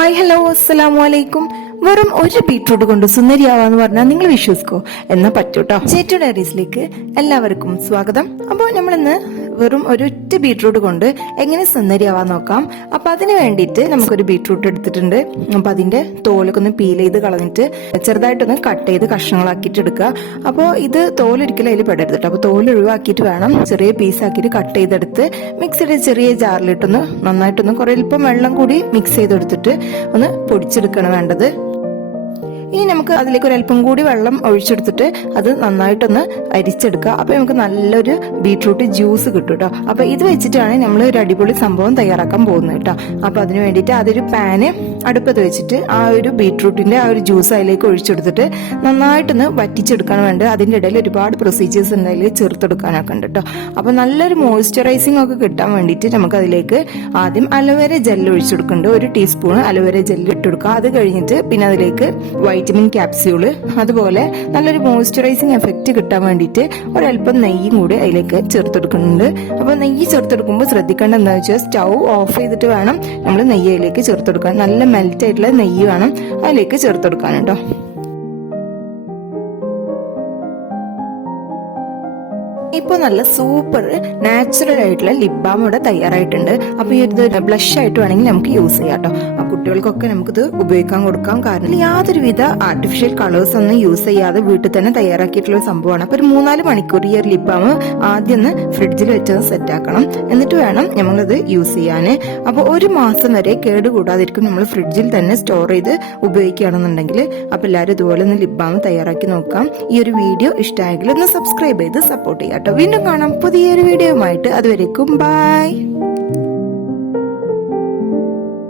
Hi hello അസ്സലാമു അലൈക്കും വെറും ഒരു ബീട്രൂട്ട് കൊണ്ട് സുന്ദരിയാവാന്ന് പറഞ്ഞാൽ നിങ്ങൾ വിശ്വസിക്കോ? എന്നാ പറ്റൂട്ടോ? ചേറ്റു ഡയറീസിലേക്ക് എല്ലാവർക്കും സ്വാഗതം. അപ്പോൾ നമ്മളിന്ന് വെറും ഒരൊറ്റ ബീട്രൂട്ട് കൊണ്ട് എങ്ങനെ സുന്ദരിയാവാൻ നോക്കാം? അപ്പൊ അതിന് വേണ്ടിയിട്ട് നമുക്കൊരു ബീട്രൂട്ട് എടുത്തിട്ടുണ്ട്. അപ്പൊ അതിന്റെ തോലൊക്കെ ഒന്ന് പീൽ ചെയ്ത് കളഞ്ഞിട്ട് ചെറുതായിട്ടൊന്ന് കട്ട് ചെയ്ത് കഷ്ണങ്ങളാക്കിയിട്ട് എടുക്കുക അപ്പോൾ ഇത് തോലൊരിക്കലും അതിൽ പെടരുത് കേട്ടോ. അപ്പോൾ തോൽ ഒഴിവാക്കിയിട്ട് വേണം ചെറിയ പീസ് പീസാക്കിയിട്ട് കട്ട് ചെയ്തെടുത്ത് മിക്സിയുടെ ചെറിയ ജാറിലിട്ടൊന്ന് നന്നായിട്ടൊന്ന് കുറേ അല്പം വെള്ളം കൂടി മിക്സ് ചെയ്തെടുത്തിട്ട് ഒന്ന് പൊടിച്ചെടുക്കണം വേണ്ടത്. ഇനി നമുക്ക് അതിലേക്ക് ഒരു അല്പം കൂടി വെള്ളം ഒഴിച്ചെടുത്തിട്ട് അത് നന്നായിട്ടൊന്ന് അരിച്ചെടുക്കുക. അപ്പൊ നമുക്ക് നല്ലൊരു ബീട്രൂട്ട് ജ്യൂസ് കിട്ടും കേട്ടോ. അപ്പൊ ഇത് വെച്ചിട്ടാണ് നമ്മൾ ഒരു അടിപൊളി സംഭവം തയ്യാറാക്കാൻ പോകുന്നത് കേട്ടോ. അപ്പൊ അതിന് വേണ്ടിയിട്ട് അതൊരു പാന് അടുപ്പത്ത് വെച്ചിട്ട് ആ ഒരു ബീട്രൂട്ടിന്റെ ആ ഒരു ജ്യൂസ് അതിലേക്ക് ഒഴിച്ചെടുത്തിട്ട് നന്നായിട്ടൊന്ന് വറ്റിച്ചെടുക്കാൻ വേണ്ടി അതിന്റെ ഇടയിൽ ഒരുപാട് പ്രൊസീജിയേഴ്സ് ഉണ്ട് അതിൽ ചേർത്തെടുക്കാനൊക്കെ ഉണ്ട് കേട്ടോ. അപ്പൊ നല്ലൊരു മോയ്സ്ചറൈസിംഗ് ഒക്കെ കിട്ടാൻ വേണ്ടിയിട്ട് നമുക്ക് അതിലേക്ക് ആദ്യം അലോവേര ജെല്ല് ഒഴിച്ചെടുക്കുന്നുണ്ട്. ഒരു ടീസ്പൂൺ അലോവേര ജെല്ല് ഇട്ടെടുക്കുക അത് കഴിഞ്ഞിട്ട് പിന്നെ അതിലേക്ക് വൈറ്റമിൻ ക്യാപ്സ്യൂൾ അതുപോലെ നല്ലൊരു മോയ്സ്ചറൈസിങ് എഫക്റ്റ് കിട്ടാൻ വേണ്ടിയിട്ട് ഒരല്പം നെയ്യും കൂടി അതിലേക്ക് ചേർത്തെടുക്കുന്നുണ്ട്. അപ്പോൾ നെയ്യ് ചേർത്തെടുക്കുമ്പോൾ ശ്രദ്ധിക്കേണ്ട എന്താ വെച്ചാൽ സ്റ്റൗ ഓഫ് ചെയ്തിട്ട് വേണം നമ്മൾ നെയ്യ് അതിലേക്ക് ചേർത്തെടുക്കാൻ. നല്ല മെൽറ്റ് ആയിട്ടുള്ള നെയ്യ് വേണം അതിലേക്ക് ചേർത്തെടുക്കാൻ കേട്ടോ. ഇപ്പോൾ നല്ല സൂപ്പർ നാച്ചുറൽ ആയിട്ടുള്ള ലിപ് ബാം ഇവിടെ തയ്യാറായിട്ടുണ്ട്. അപ്പോൾ ഈ ഒരു ബ്ലഷ് ആയിട്ട് വേണമെങ്കിൽ നമുക്ക് യൂസ് ചെയ്യാം കേട്ടോ ആ കുട്ടികൾക്കൊക്കെ നമുക്കിത് ഉപയോഗിക്കാൻ കൊടുക്കാം. കാരണം യാതൊരുവിധ ആർട്ടിഫിഷ്യൽ കളേഴ്സ് ഒന്നും യൂസ് ചെയ്യാതെ വീട്ടിൽ തന്നെ തയ്യാറാക്കിയിട്ടുള്ള ഒരു സംഭവമാണ്. അപ്പോൾ ഒരു മൂന്നാൽ മണിക്കൂർ ഈ ഒരു ലിപ് ബാം ആദ്യം ഒന്ന് ഫ്രിഡ്ജിൽ വെച്ചത് സെറ്റ് ആക്കണം. എന്നിട്ട് വേണം നമ്മളിത് യൂസ് ചെയ്യാൻ അപ്പോൾ ഒരു മാസം വരെ കേടുകൂടാതിരിക്കും നമ്മൾ ഫ്രിഡ്ജിൽ തന്നെ സ്റ്റോർ ചെയ്ത് ഉപയോഗിക്കുകയാണെന്നുണ്ടെങ്കിൽ. അപ്പോൾ എല്ലാവരും ഇതുപോലെ ഒന്ന് ലിപ് ബാം തയ്യാറാക്കി നോക്കാം. ഈ ഒരു വീഡിയോ ഇഷ്ടമായെങ്കിൽ ഒന്ന് സബ്സ്ക്രൈബ് ചെയ്ത് സപ്പോർട്ട് ചെയ്യാം കേട്ടോ. വീണ്ടും കാണാം പുതിയൊരു വീഡിയോ ആയിട്ട് അതുവരേക്കും ബൈ